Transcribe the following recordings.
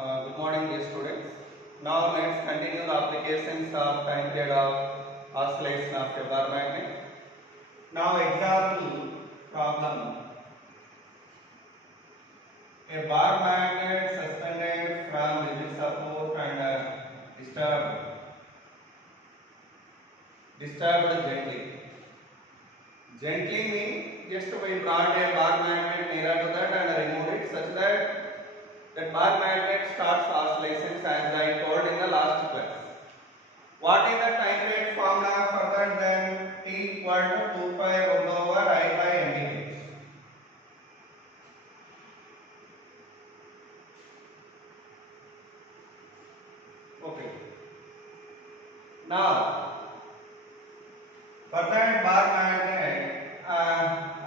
Good morning, dear students. Now let's continue the applications of time period of oscillation of a bar magnet. Now example problem. A bar magnet suspended from rigid support and disturbed gently. Gently means just we brought a bar magnet nearer to that and removed it such that bar magnet starts oscillations as I told in the last class. What is the time rate formula further than T equal to 2 pi root over I by NDH? Okay. Now, for that bar magnet, I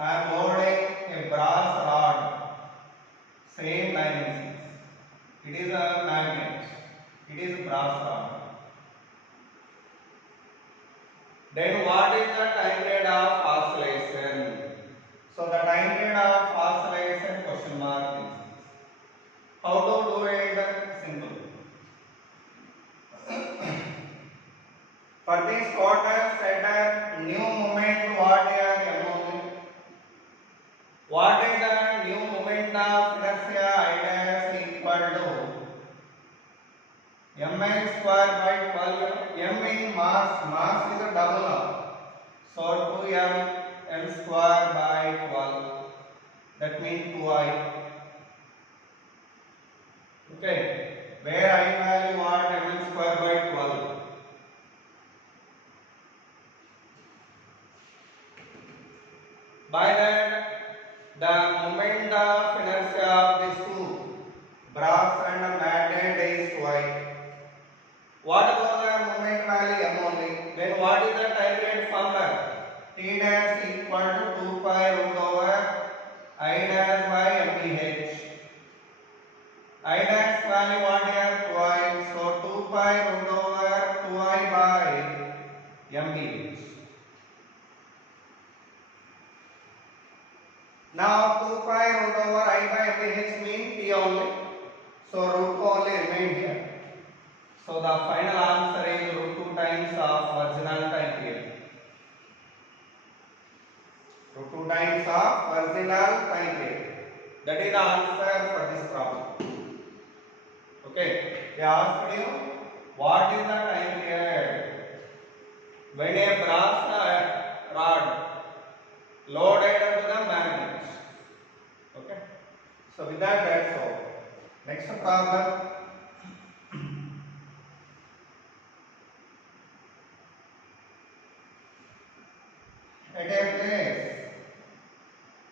am loading a brass rod, same dimensions. It is a magnet. It is a brass rod. Then what is the time period of oscillation? So the time period of oscillation question mark is. How to do it? Simple. For this quarter set a new moment what is m moment? What is the new moment of inertia I dash equal to ml square by 12. M in mass is a double now. So 2m l square by 12. That means 2i. Okay. Where I value what ml square by 12. By that, the moment of inertia of these two, brass and magnet is 2i. What about the moment value m only? Then what is the time period formula? T dash equal to 2 pi root over I dash by mph. I dash value what is 2i? So 2 pi root over 2i by mph. Now 2 pi root over I by mph means t only. So root 2 only remain here. So the final answer is root 2 times of original time period. Root 2 times of original time period. That is the answer for this problem. Okay. They asked you what is the time period when a brass rod loaded to the magnet. Okay. So with that, that's all. Next problem. At a place,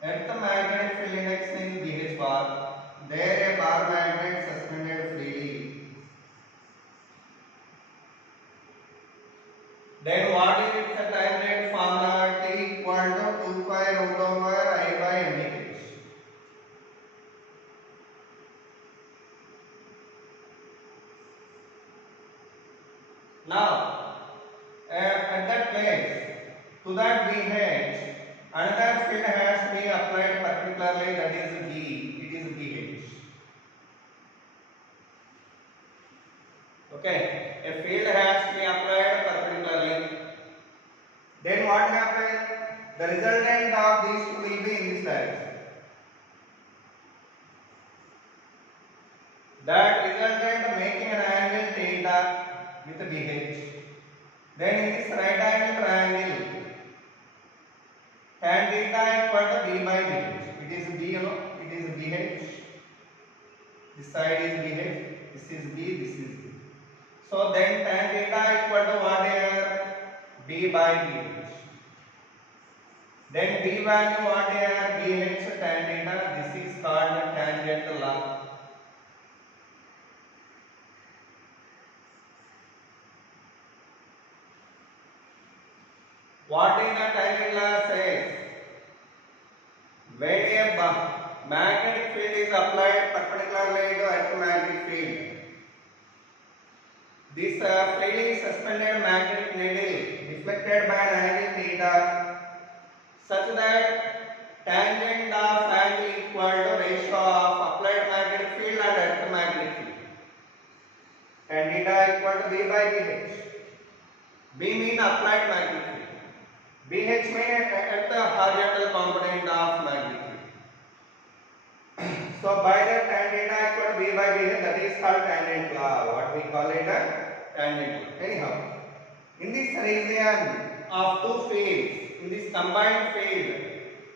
at the magnetic field index is BH bar, there a bar magnet suspended freely. Then what is its time rate formula? T equal to 2 pi root over I by mph. Now, at that place, to that BH, another field has to be applied particularly, that is B. It is BH. Okay, a field has to be applied perpendicularly. Then what happens? The resultant of these two will be in this direction. That resultant making an angle theta with BH. Then in this right angle triangle, tan theta equal to B by BH. It is B, you know, it is BH. This side is BH, this is B, this is B. So then tan theta equal to what here? B by BH. Then B value what here? BH tan theta. This is called tangent law. What is the tangent law says? When a magnetic field is applied perpendicularly to electromagnetic field, this freely suspended magnetic needle deflected by an angle theta such that tangent of angle equal to ratio of applied magnetic field and electromagnetic field. B by BH. B mean applied magnetic field. BH mean at the horizontal component of magnetic field. So by the tan theta equal to B by BH, that is called tangent law. What we call it a tangent law. Anyhow, in this region of two fields, in this combined field,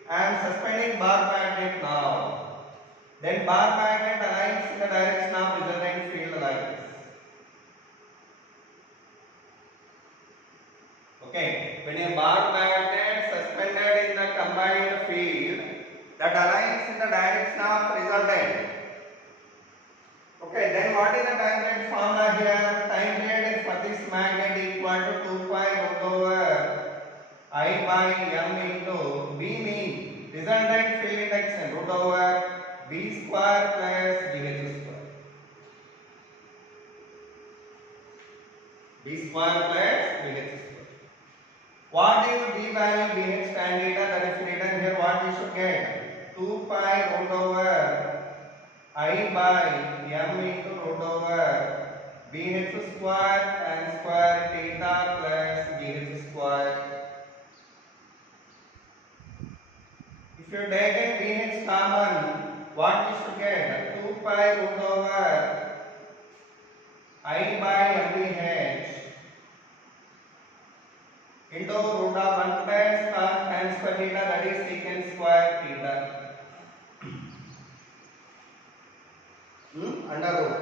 I am suspending bar magnet now. Then bar magnet aligns in the direction of resultant field like this. Okay, when a bar magnet suspended in the combined field that aligns in the direction of resultant. Okay, then what is the tangent formula here? Tangent for this magnet equal to 2 pi root over I by m into B mean resultant field index root over B square plus BH square. B square plus BH square. What is B value BH tan theta? That is written here. What we should get? 2 pi root over I by m into root over BH square and square theta plus BH square. If you take BH common, what we should get? 2 pi root over I by MBH into root of 1 plus cos tan square theta, that is secant square theta. Under root.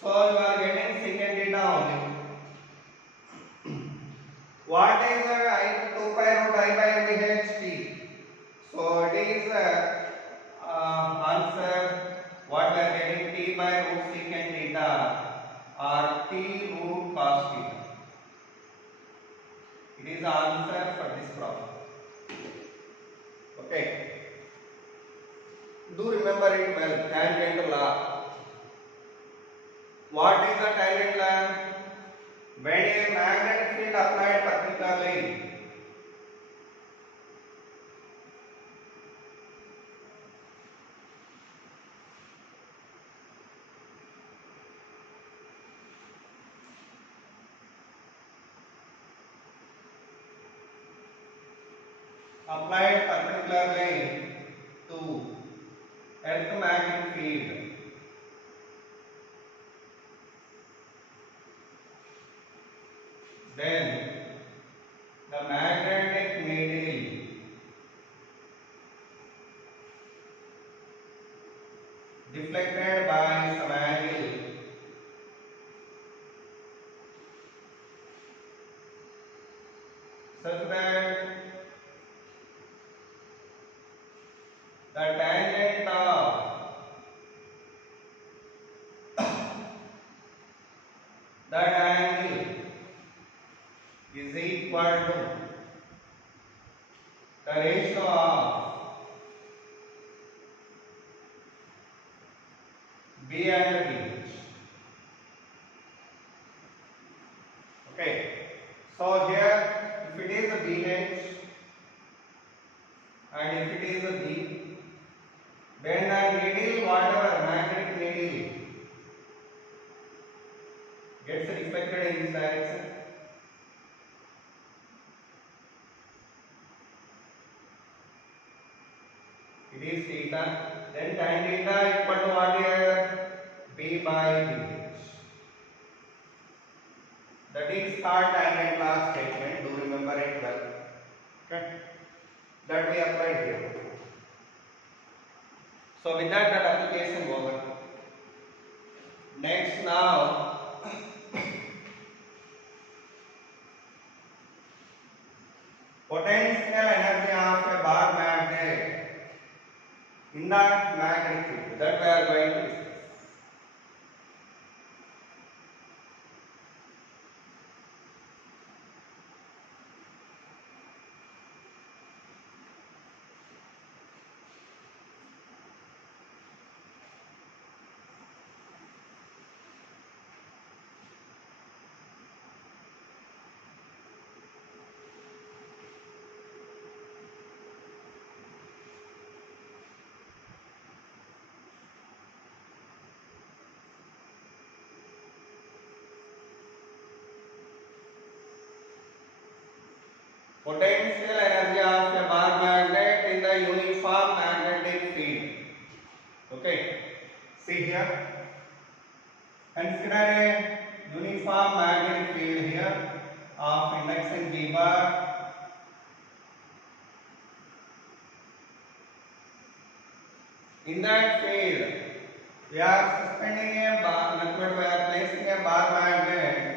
So you are getting secant theta only. What is I 2 pi root I by MBH t? So it is answer what we are getting t by root secant theta or t root cos theta. It is the answer for this problem. Okay. Do remember it well. Tangent law. What is the tangent law? When a magnetic field applied perpendicularly to earth magnetic field, then the magnetic needle deflected by some angle such that the tangent of that angle is equal to the ratio of B and B. Okay. So here, if it is a BH and if it is a B, then the needle, whatever magnetic needle, gets reflected in this direction. It is theta. Then tan theta equal to what here? B by BH. That is called tangent law statement. Do remember it well. Okay. That we applied here. So with that application over. Next now potential energy of a bar magnet in the magnetic field, that we are going to discuss. Potential energy of a bar magnet in the uniform magnetic field. Okay, see here, consider a uniform magnetic field here of induction G bar. In that field, we are suspending a bar, we are placing a bar magnet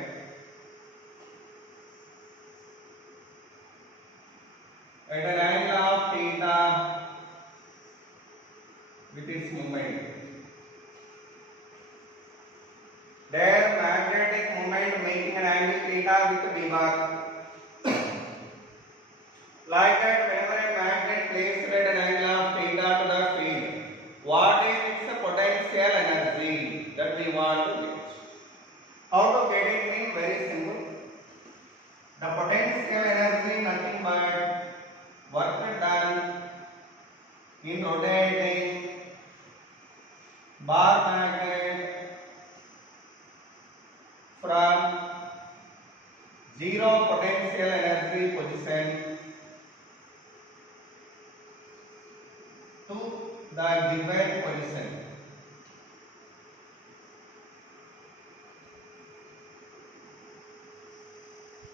at an angle of theta with its moment. Their magnetic moment making an angle theta with the B bar. Like that, whenever a magnet placed at an angle of theta to the field, what is its potential energy that we want to get? How to get it means very simple. The potential energy nothing but work done in rotating bar magnet from zero potential energy position to the given position.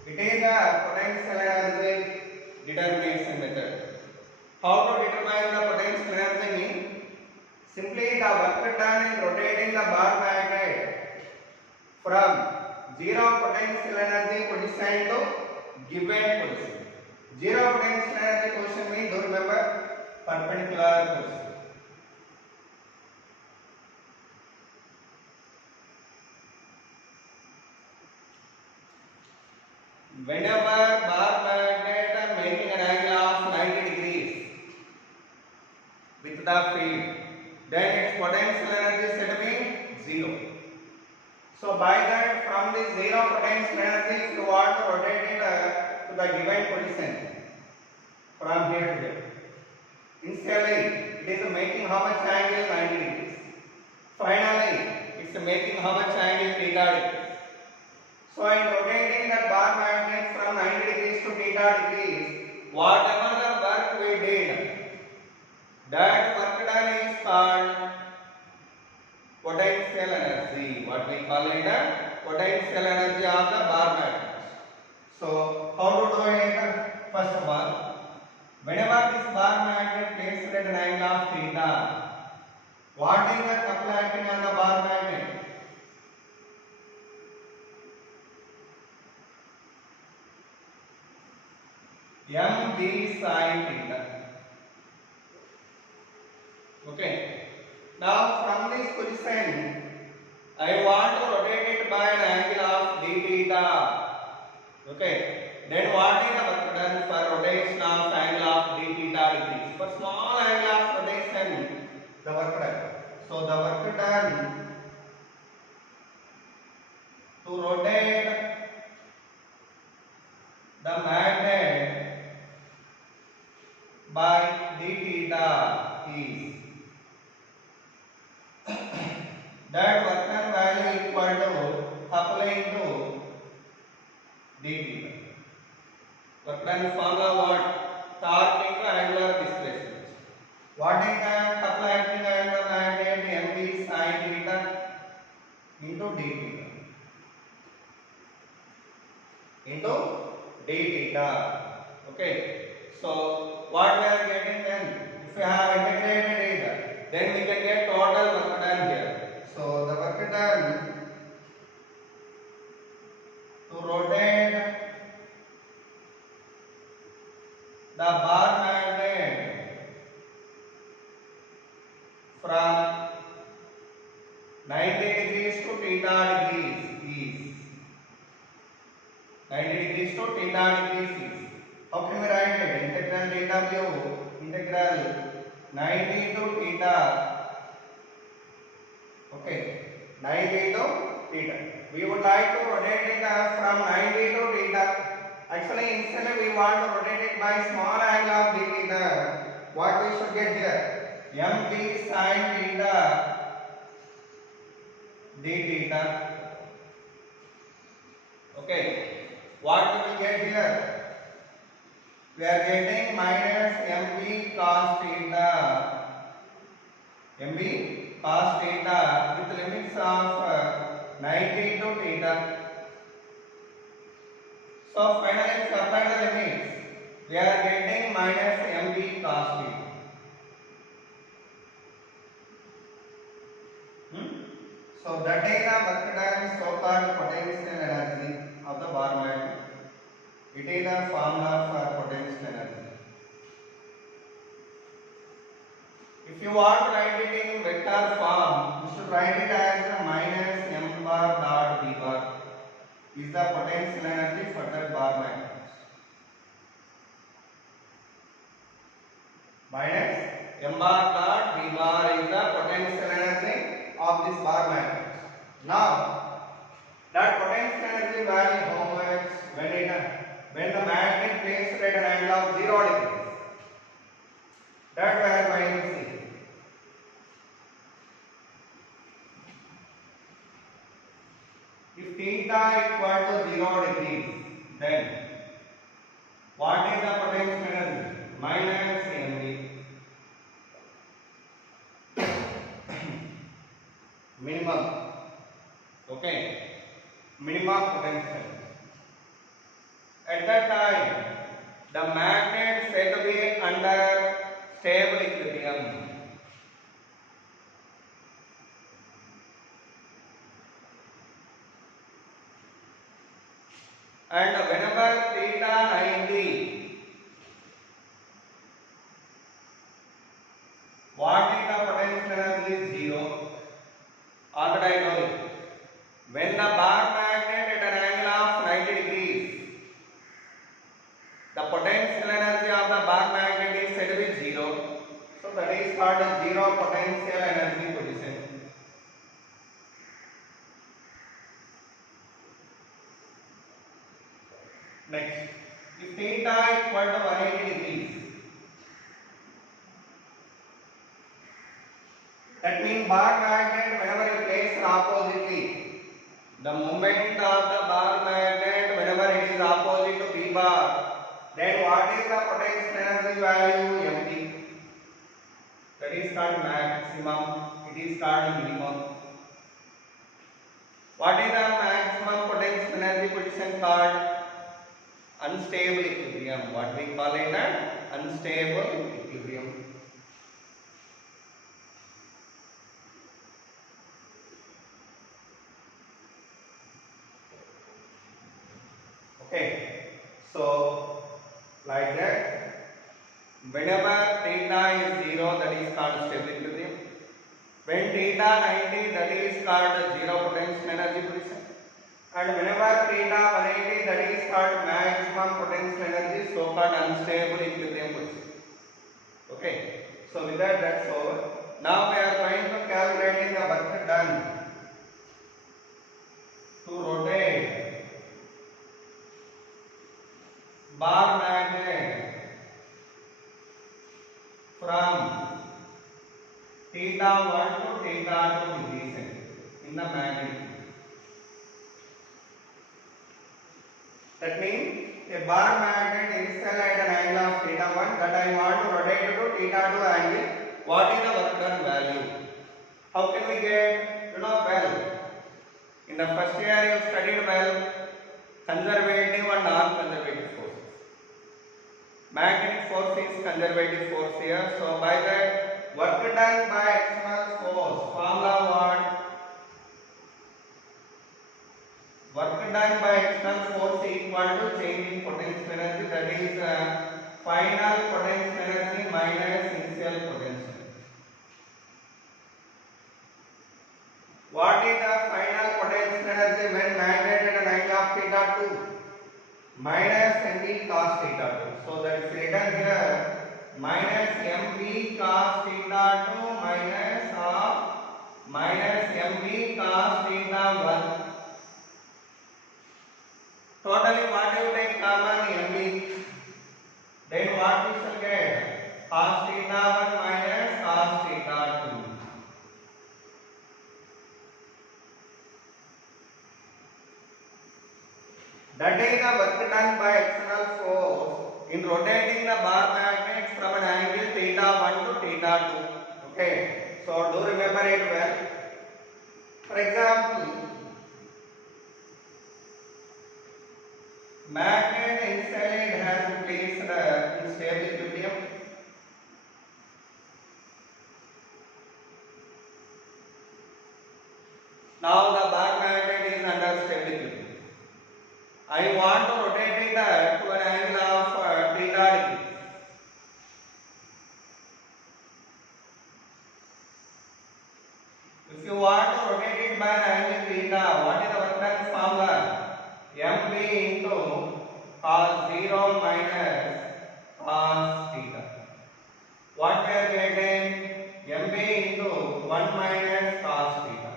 It is the potential energy determination method. How to determine the potential energy means simply the work done in rotating the bar magnet from zero potential energy position to given position. Zero potential energy position means, do remember, perpendicular position. Whenever bar magnet are making an angle of 90 degrees with the field, then its potential energy is set to be zero. So by that, from this zero potential energy, if you want to rotate it to the given position from here to here, initially it is making how much angle? 90 degrees. Finally, it's making how much angle? Theta degrees. So in rotating that bar magnet from 90 degrees to theta degrees, whatever the work we did, that work done is called potential energy. What we call it? Potential energy of the bar magnet. So how to do it? First of all, whenever this bar magnet placed at an angle of theta, what is the couple acting on the bar magnet? MB sin theta. Okay. Now from this position, I want to rotate it by an angle of d theta. Okay. Then what is the work done for rotation of angle of d theta degrees? For small angle of rotation, the work done. So the work done to rotate the magnet by d theta is that work done value equal to coupling to d theta. Work done formula what? Torque into angular displacement. What is the couple acting angular magnet? MB sin theta into d theta into d theta. Okay. So what we are getting then? If we have integrated it, then we can get total work done here. So the work done to rotate the bar magnet from 90 degrees to theta degrees is 90 degrees to theta degrees is. How can we write it? Integral dw integral 90 to theta. Okay, 90 to theta. We would like to rotate it from 90 to theta. Actually, initially we want to rotate it by small angle of d theta. What we should get here? MB sin theta d theta. Okay, what we will get here? we are getting minus mb cos theta, mb cos theta with limits of 90 to theta. So finally to apply the limits, we are getting minus mb cos theta. So that is the work done, so called potential energy of the bar magnet. It is the formula for potential energy. If you want to write it in vector form, you should write it as minus m bar dot b bar is the potential energy for that bar magnet. Minus m bar dot b bar is the potential energy of this bar magnet. Now, that potential energy value how much when the magnet placed at an angle of 0 degrees. That we are going to see. If theta equal to 0 degrees, then what is the potential energy? Minus mv. Minimum. Okay. Minimum potential. At that time, the magnet said to be under stable equilibrium. And whenever theta 90, what is the potential energy? 0. Already I know it. When the bar magnet at an angle of 90 degrees, the potential energy of the bar magnet is said to be 0. So that is called a 0 potential energy position. Next, if theta equal to 180 degrees, that means bar magnet whenever you place it oppositely, the moment of the bar magnet whenever it is opposite to b bar, then what is the potential energy value? mb. That is called maximum. It is called minimum. What is the maximum potential energy position called? Unstable equilibrium. What we call it? Unstable equilibrium. Okay, so like that, whenever theta is 0, that is called stable equilibrium. When theta 90, that is called 0 potential energy position. And whenever theta 180, that is called maximum potential energy, so called unstable equilibrium position. Okay, so with that, that's over. Now we are going to calculating the work done to rotate bar magnet from theta 1 to theta 2 degrees in the magnet. That means a bar magnet initial at an angle of theta 1, that I want to rotate to theta 2 angle. What is the work done value? How can we get? You know well. In the first year you studied well conservative and non-conservative forces. Magnetic force is conservative force here. So by that, work done by external force, formula what? Work done by external force equal to change in potential energy, that is final potential energy minus initial potential. What is the final potential energy when magnet at an angle of theta 2? Minus mb cos theta 2. So that is written here minus mb cos theta 2 minus mb cos theta 1. Totally what you take common mb, then what we shall get? Cos theta 1 minus cos theta 2. That is the work done by external force in rotating the bar magnet from an angle theta 1 to theta 2. Okay, so do remember it well. For example, magnet inside has been placed in stable equilibrium. Now the bar magnet is under stable equilibrium. I want to rotate it to an angle of theta degrees. If you want to rotate it by an angle theta, what is the work done formula? mb into cos 0 minus cos theta. What we are getting? mb into 1 minus cos theta.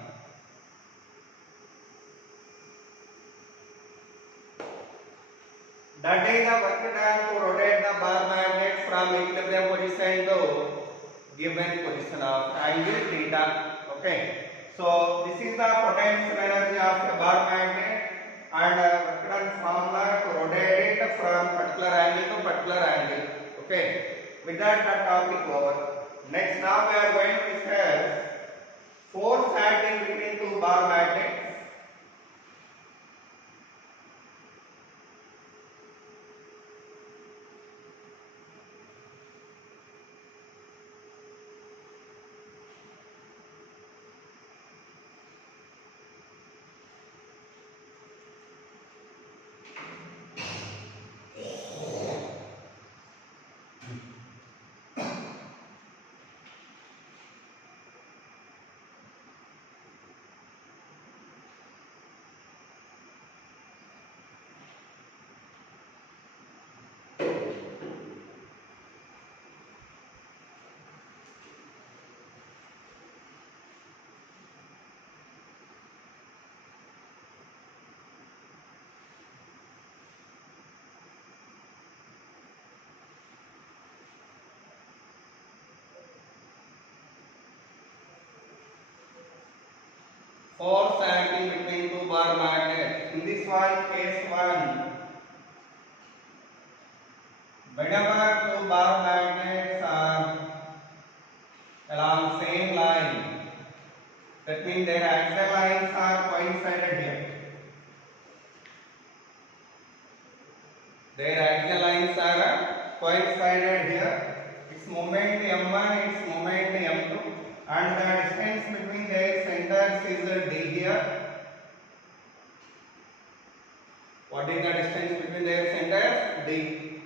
That is the work done to rotate the bar magnet from equilibrium position to given position of angle theta. Okay, so this is the potential energy of a bar magnet and work done formula to rotate it from particular angle to particular angle. Okay, with that the topic over. Next, now we are going to discuss force acting between two bar magnets. Force acting between two bar magnets. In this one, case 1, whenever two bar magnets are along same line, that means their axial lines are coincided here. Their axial lines are coincided here. Its moment m1, its moment m2, and the distance between their centers is d here. What is the distance between their centers? D.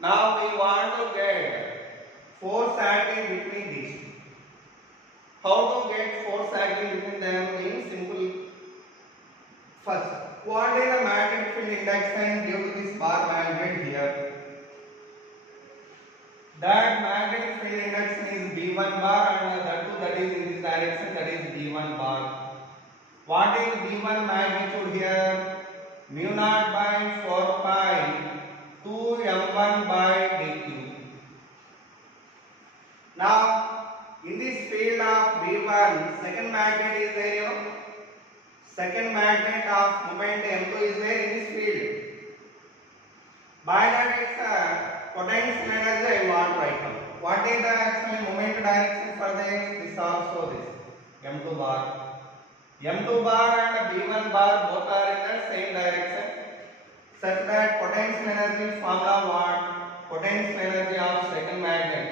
Now we want to get force acting between these two. How to get force acting between them in simple. First, what is the magnetic field induction due to this bar magnet here? That magnetic field induction is B1 bar, and that is in this direction, that is B1 bar. What is B1 magnitude here? Mu naught by 4 pi 2 m1 by dq. Now, in this field of B1, second magnet is there, you know? Second magnet of moment m2 is there in this field. By that its potential energy I want right now. What is the actually moment direction for this? This also this m2 bar. m2 bar and b1 bar both are in the same direction, such that potential energy formula what? Potential energy of second magnet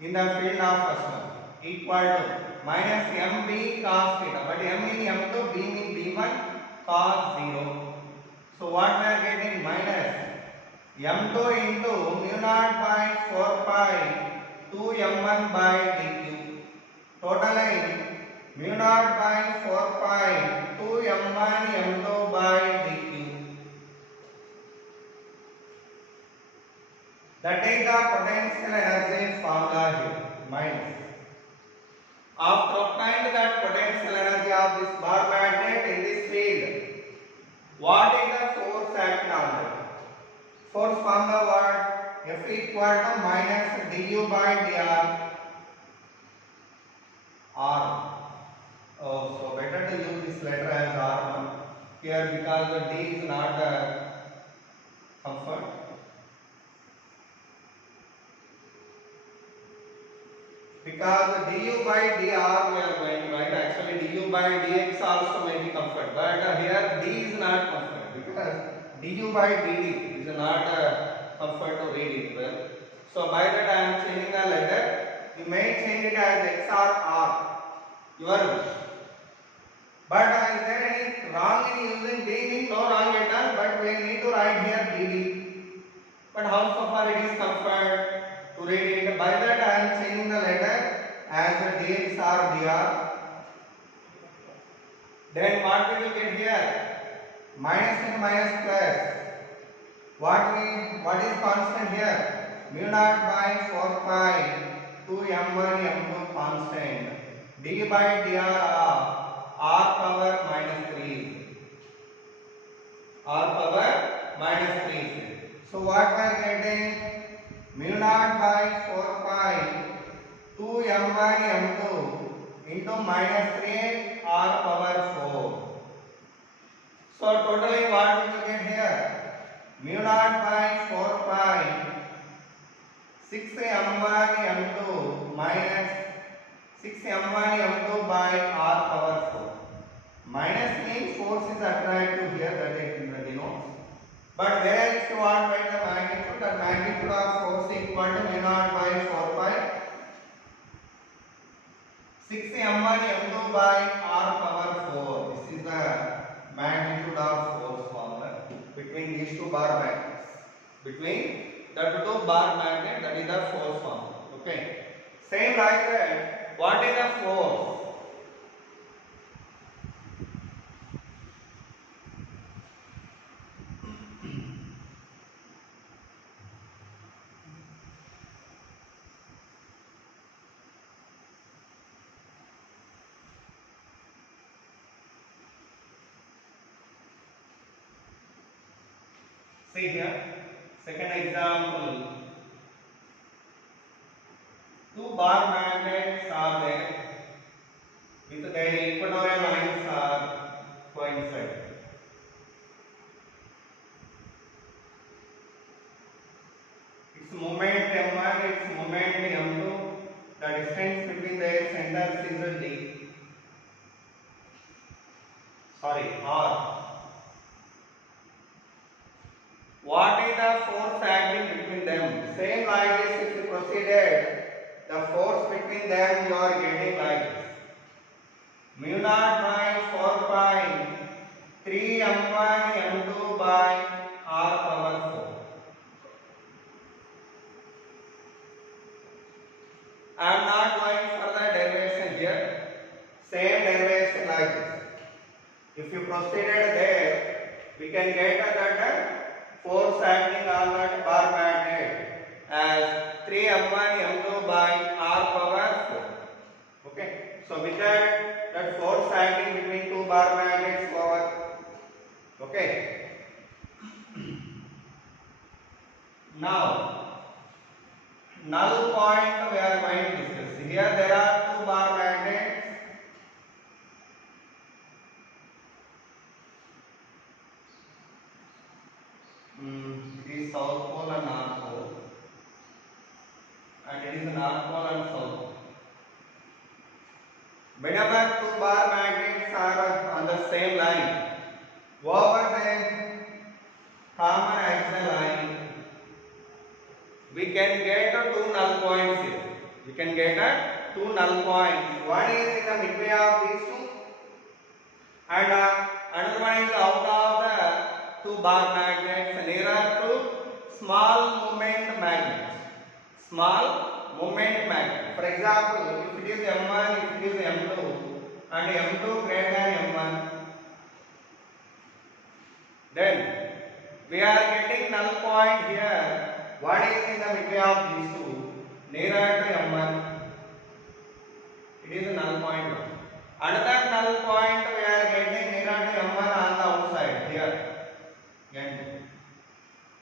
in the field of first one equal to minus mb cos theta, but m in m2, b in b1 cos 0. So what we are getting? Minus m2 into mu naught by 4 pi 2 m1 by dq. Totaling mu naught by 4 pi 2 m1 m2 by dq. That is the potential energy formula here. Minus. After obtaining that potential energy of this bar magnet in this field, what is the force acting on it? Force formula what? F equal to minus du by dr. R. Oh, so better to use this letter as R1 here because the D is not comfort. Because du by dr we are going to write, actually du by dx also may be comfort, but here d is not comfort because du by dd is not comfort to read it well. So by that I am changing the letter. You may change it as x or r, your wish. But is there any wrong in using dd? No wrong at all, but we need to write here dd. But how so far it is comfort to read it? By that I am changing the letter as dx or dr. Then what we will get here? Minus and minus plus. What is constant here? Mu naught by 4 pi 2 m1 m2 constant. D by dr of r power minus 3. R power minus 3. So what we are getting? Mu naught by 4 pi 2 m1 m2 into minus 3 r power 4. So totally what we will get here? Mu naught by 4 pi 6 m1 m2 minus 6 m1 m2 by r power 4. Minus means force is applied to here, that it denotes. But where if you want to write the magnitude of force equal to mu naught by 4 pi 6 m1 m2 by r power 4. This is the magnitude of force formula between these two bar magnets. Between the two bar magnet, that is the force formula. Okay. Same like that. What is the force? See here, second example. Two bar magnets are there with their equatorial lines are coincide. Its moment m1, its moment m2. The distance between their centers is d. R. What is the force acting between them? Same like this, if you proceeded, the force between them you are getting like this. Mu naught by 4 pi 3 m1 m2 by r power 4. I am not going for the derivation here. Same derivation like this. If you proceeded there, we can get that force acting on that bar magnet as 3 m1 m2 by r power 4. Okay. So with that force acting between two bar magnets over. Okay. Now, null point we are going to discuss. Here there are two bar magnets. It is south pole and north pole, and it is north pole and south pole. Whenever two bar magnets are on the same line, over the common axial line, we can get two null points here. We can get two null points. One is in the midway of these two, and another one is out of the two bar magnets nearer to small moment magnets. Small moment magnet. For example, if it is M1, if it is M2, and M2 greater than M1, then we are getting null point here. What is in the midway of these two? Nearer to M1. It is a null point. Another null point we are getting nearer to M1 on the outside here.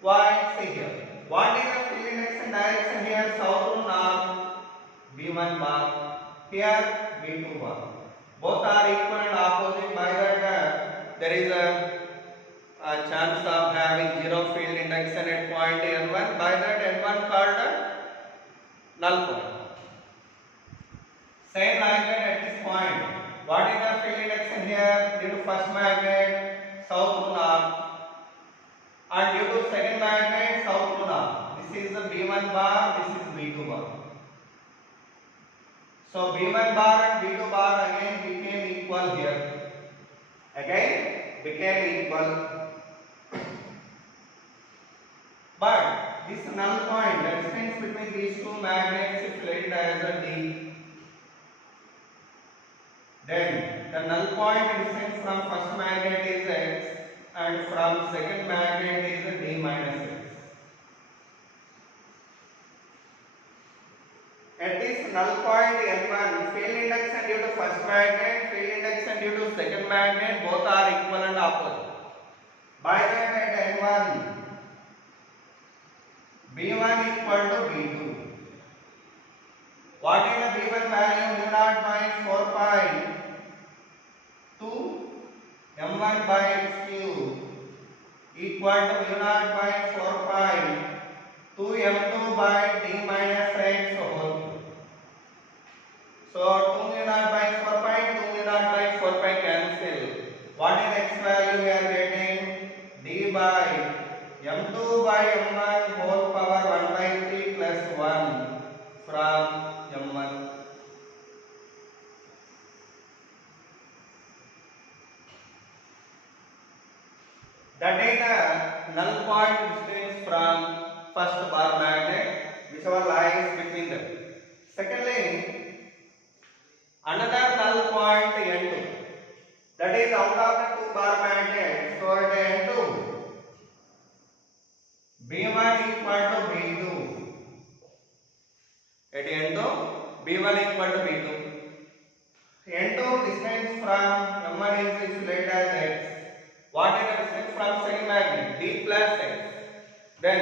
Why? See here. What is the field index and direction here? South to north, V1 bar. Here, V2 bar. Both are equal and opposite. By that, there is a chance of having zero field index What is the field index in here? Due to first magnet, south to north, and due to second magnet, south to north. This is the B1 bar, this is B2 bar. So B1 bar and B2 bar again became equal here. Again became equal. But this null point, the distance between these two magnets is labeled as a D. Then the null point distance from first magnet is x and from second magnet is D minus x. At this null point N1, field induction due to first magnet, field induction due to second magnet, both are equal and opposite. By that at N1, B1 equal to B2. What is the B1 value? Mu naught by 4 pi to M1 by x cube equal to mu naught by 4 pi to M2 by D minus x whole cube. So 2 mu naught by 4 pi, 2 mu naught by 4 pi cancel. What is x value we are getting? D by M2 by M1 whole power 1 by 3 plus 1 from M1. That is the null point distance from first bar magnet, whichever lies between them. Secondly, another null point N2, that is out of the two bar magnets. So at N2, B1 equal to B2. At N2, B1 equal to B2. N2 distance from M1 is labeled as x. What is the distance from second magnet? D plus x. Then,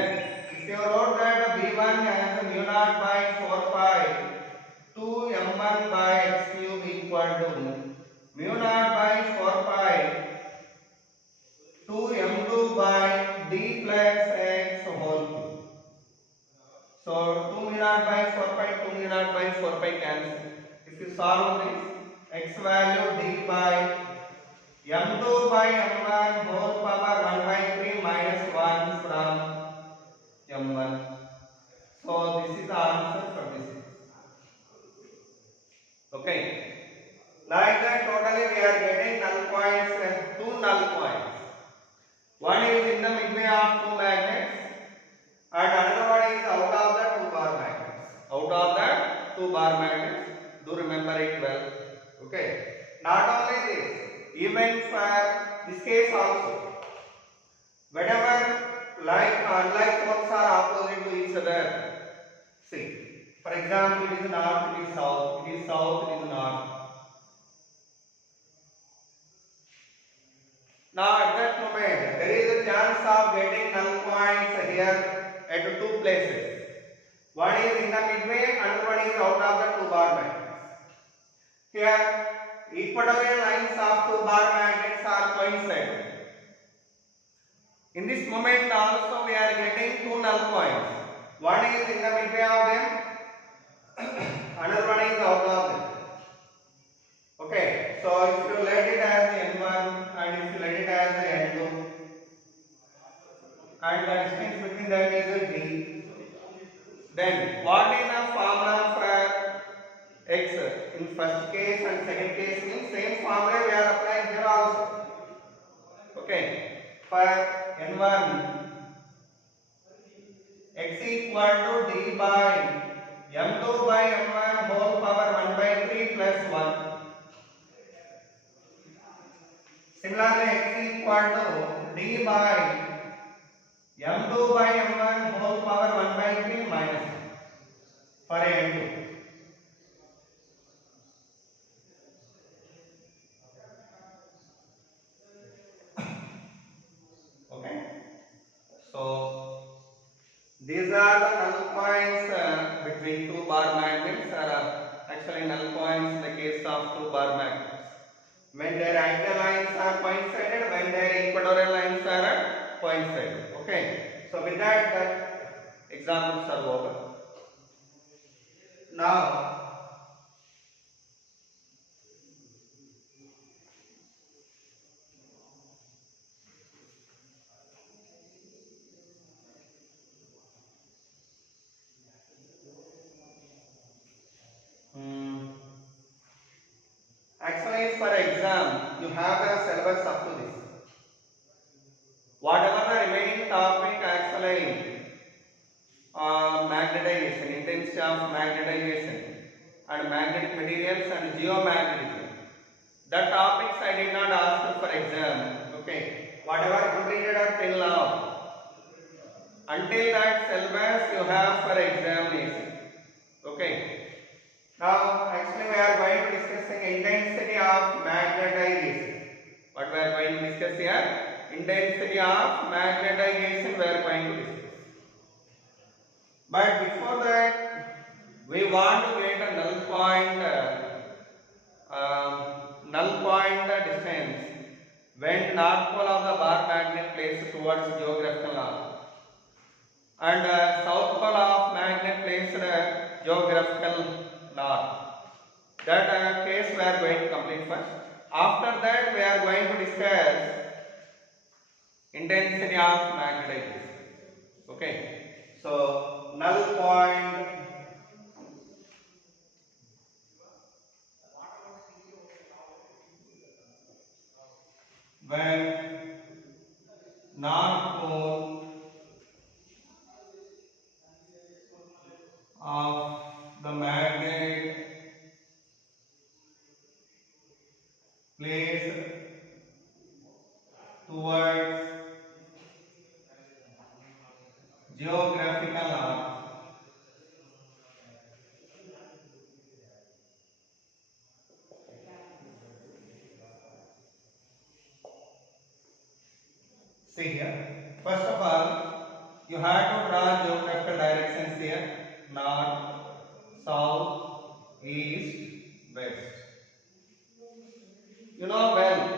if you wrote that B1 as mu naught by 4 pi to M1 by x cube equal to mu naught by 4 pi to M2 by D plus x whole cube. So 2 mu naught by 4 pi, 2 mu naught by 4 pi cancel. If you solve this, x value D by M2 by M1 whole power 1 by 3 minus 1 from M1. So this is the answer for this. Okay. Like that totally we are getting null points, two null points. One is in the midway of two magnets and another one is out of the two bar magnets. Out of the two bar magnets. Do remember it well. Okay. Not only this, even for this case also, whenever unlike poles are opposite to each other, see, for example, it is north, it is south, it is south, it is north. Now at that moment, there is a chance of getting null points here at two places. One is in the midway, another one is out of the two bar magnets. Here, equatorial lines of two bar magnets are coincident. In this moment also we are getting two null points. One is in the midway of them, another one is out of them. Okay, so if you let it as N1 and if you let it as N2, and the distance between them is a D, then what is the formula for x in first case and second case? In same formula we are applying here also. Okay, for N1, x equal to D by M2 by M1 whole power 1 by 3 plus 1. Similarly, x equal to D by M2 by M1 whole power 1 by 3 minus 1 for N2. Okay. So, these are the null points between two bar magnets, or actually null points in the case of two bar magnets. When their axial lines are coincided, when their equatorial lines are coincided. Okay. So with that, the examples are over. Now, Actually, for exam, you have a syllabus up to this. Whatever the remaining topic, actually, magnetization, intensity of magnetization, and magnetic materials and geomagnetism. The topics I did not ask you for exam. Okay, whatever completed up till now. Until that syllabus, you have for examination. Okay. Now, actually, we are going to discussing intensity of magnetization. What we are going to discuss here? Intensity of magnetization we are going to discuss. But before that, we want to get a null point distance when north pole of the bar magnet placed towards geographical north and south pole of magnet placed geographical north. That case we are going to complete first. After that, we are going to discuss intensity of magnetization. Okay. So null point when north pole of the magnet placed towards geographical north. See here. First of all, you have to draw geographical directions here: north, south, east, west. You know well.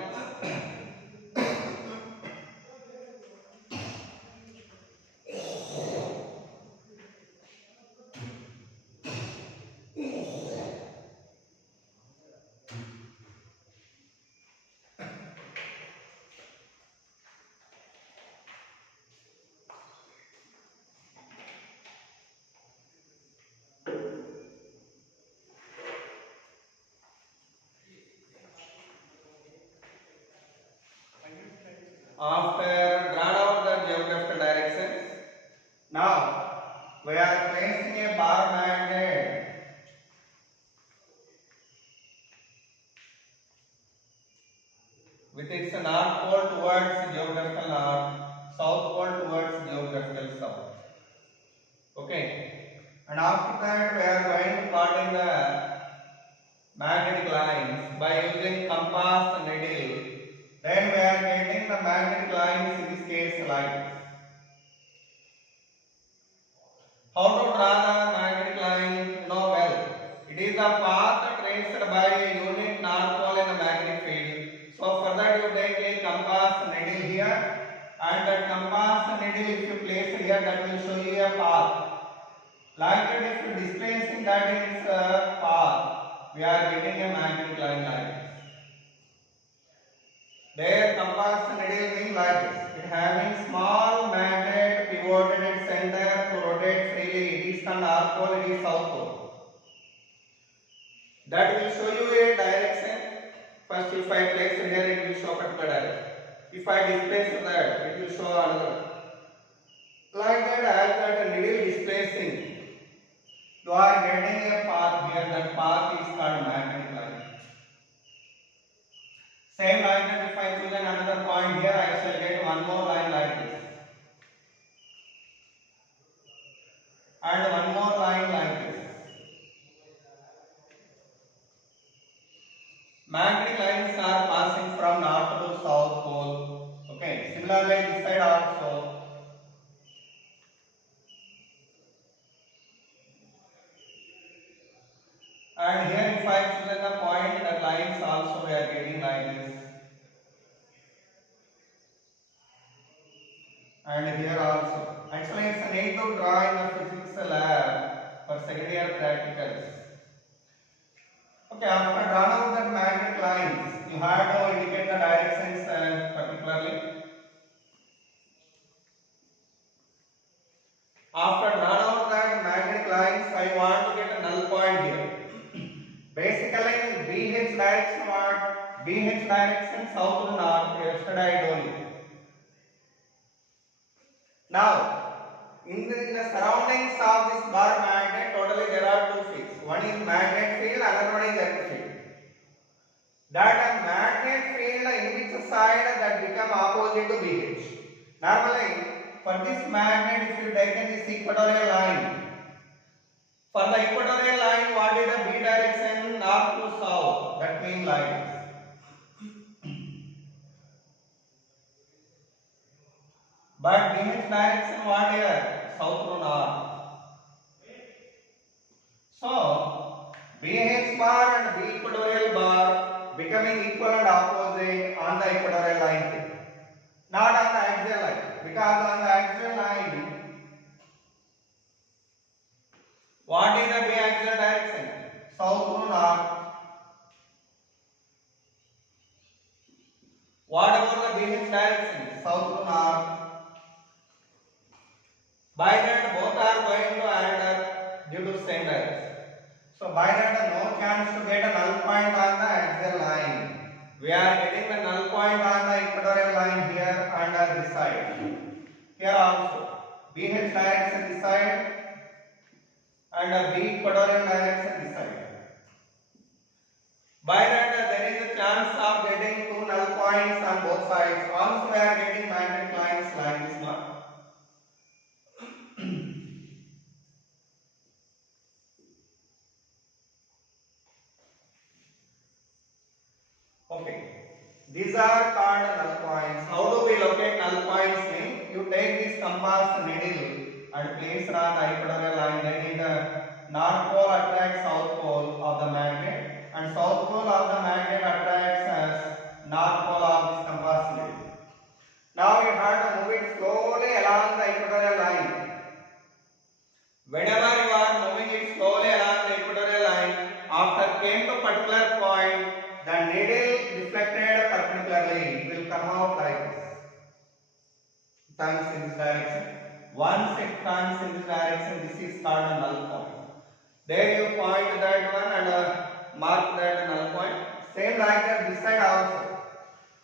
After drawn out the geographical directions, now we are placing a bar magnet with its north pole towards geographical north, south pole towards geographical south. Okay, and after that we are going to plot in the magnetic lines by using compass and needle. Then we are getting the magnetic lines in this case like this. How to draw the magnetic line? You know well. It is the path traced by a unit north pole in the magnetic field. So for that you take a compass needle here, and that compass needle if you place it here, that will show you a path. Like that, if you displacing that in its path, we are getting a magnetic line like this. Their compass needle being like this. It having small magnet pivoted at center to rotate freely. It is the north pole, it is south pole. That will show you a direction. First, if I place it here, it will show particular direction. If I displace that, it will show another. Like that, as that needle displacing, you are getting a path here. That path is called magnetic line. Same like that, if I choose another point here, I shall get one more line like this. And one more line like this. Magnetic lines are passing from north to south pole. Okay, similarly this side also. And here if I choose the point, the lines also we are getting like this. And here also. Actually it's a need to draw in the physics lab for second year practicals. Okay, after drawn out the magnetic lines, you have to indicate the directions particularly. After drawn out that magnetic lines, I want to get a null point here. Basically, in BH direction, what? BH direction south to north. Yesterday I told you. Now, in the surroundings of this bar magnet, totally there are two fields. One is magnet field, another one is electric field. That a magnet field in which side that become opposite to BH. Normally, for this magnet, if you take this equatorial line, for the equatorial line, what is the B direction? North to south. That means like this. But BH direction what here? South to north. So, BH bar and B equatorial bar becoming equal and opposite on the equatorial line. Not on the axial line. Because on the axial line, what is the B axial direction? South to north. What about the BH direction? South to north. By that both are going to add up due to same direction. So by that no chance to get a null point on the axial line. We are getting the null point on the equatorial line here and this side. Here also BH direction this side and B equatorial direction this side. By that there is a chance of getting two null points on both sides. Also we are getting magnetic lines like this one. Okay, these are called null points. How do we locate null points? You take this compass needle and place it on the equatorial line. Then the north pole attracts south pole of the magnet, and south pole of the magnet attracts as north pole of this compass needle. Now you have to move it slowly along the equatorial line. Whenever you are moving it slowly along the equatorial line, after came to particular point, the needle deflected perpendicularly. It will come out like this. Turns in this direction. Once it turns in this direction, this is called a null point. There you point that one and mark that null point. Same like that this side also.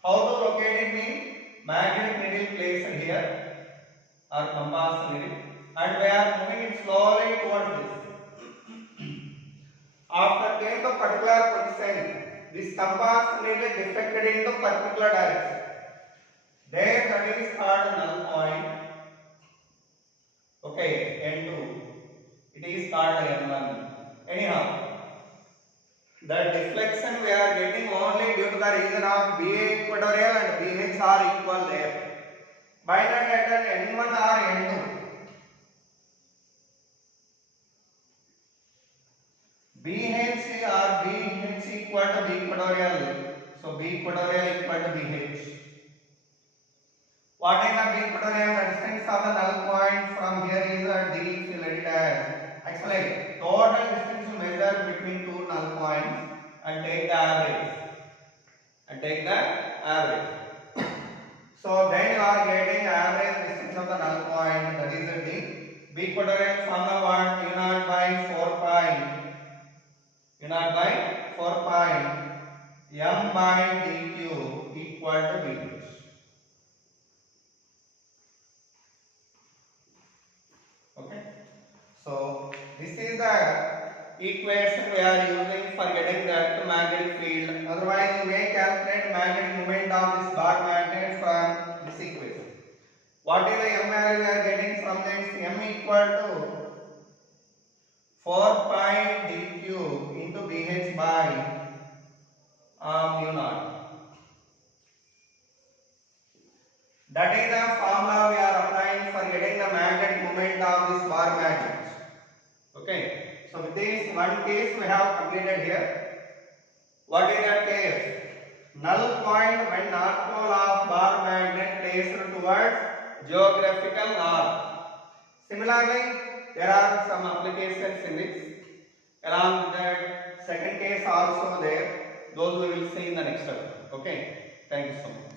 How to locate it means magnetic needle placed here or compass needle, and we are moving it slowly towards this. After came to particular position, this compass needle deflected into particular direction. There that is called a null point. Okay, N2. It is called N1. Anyhow, the deflection we are getting only due to the reason of BA equatorial and BH are equal there. By that at N1 or N2. BH or BH equal to B equatorial. So B equatorial equal to BH. What is the B equatorial? The distance of the null point from here is D if you let it as. Actually, total distance you measure between two null points and take the average. So then you are getting average distance of the null point, that is D. B equatorial formula what? U naught by 4 pi. U naught by 4 pi m by dq equal to BH. Okay. So this is the equation we are using for getting the magnetic field. Otherwise, you may calculate magnetic moment of this bar magnet from this equation. What is the m value we are getting from this? M equal to 4 pi dq into BH by mu naught. That is the formula we are applying for getting the magnetic moment of this bar magnet. Okay. So with this one case we have completed here. What is that case? Null point when north pole of bar magnet placed towards geographical north. Similarly, there are some applications in this. Along with that, second case also there. Those we will see in the next chapter. Okay. Thank you so much.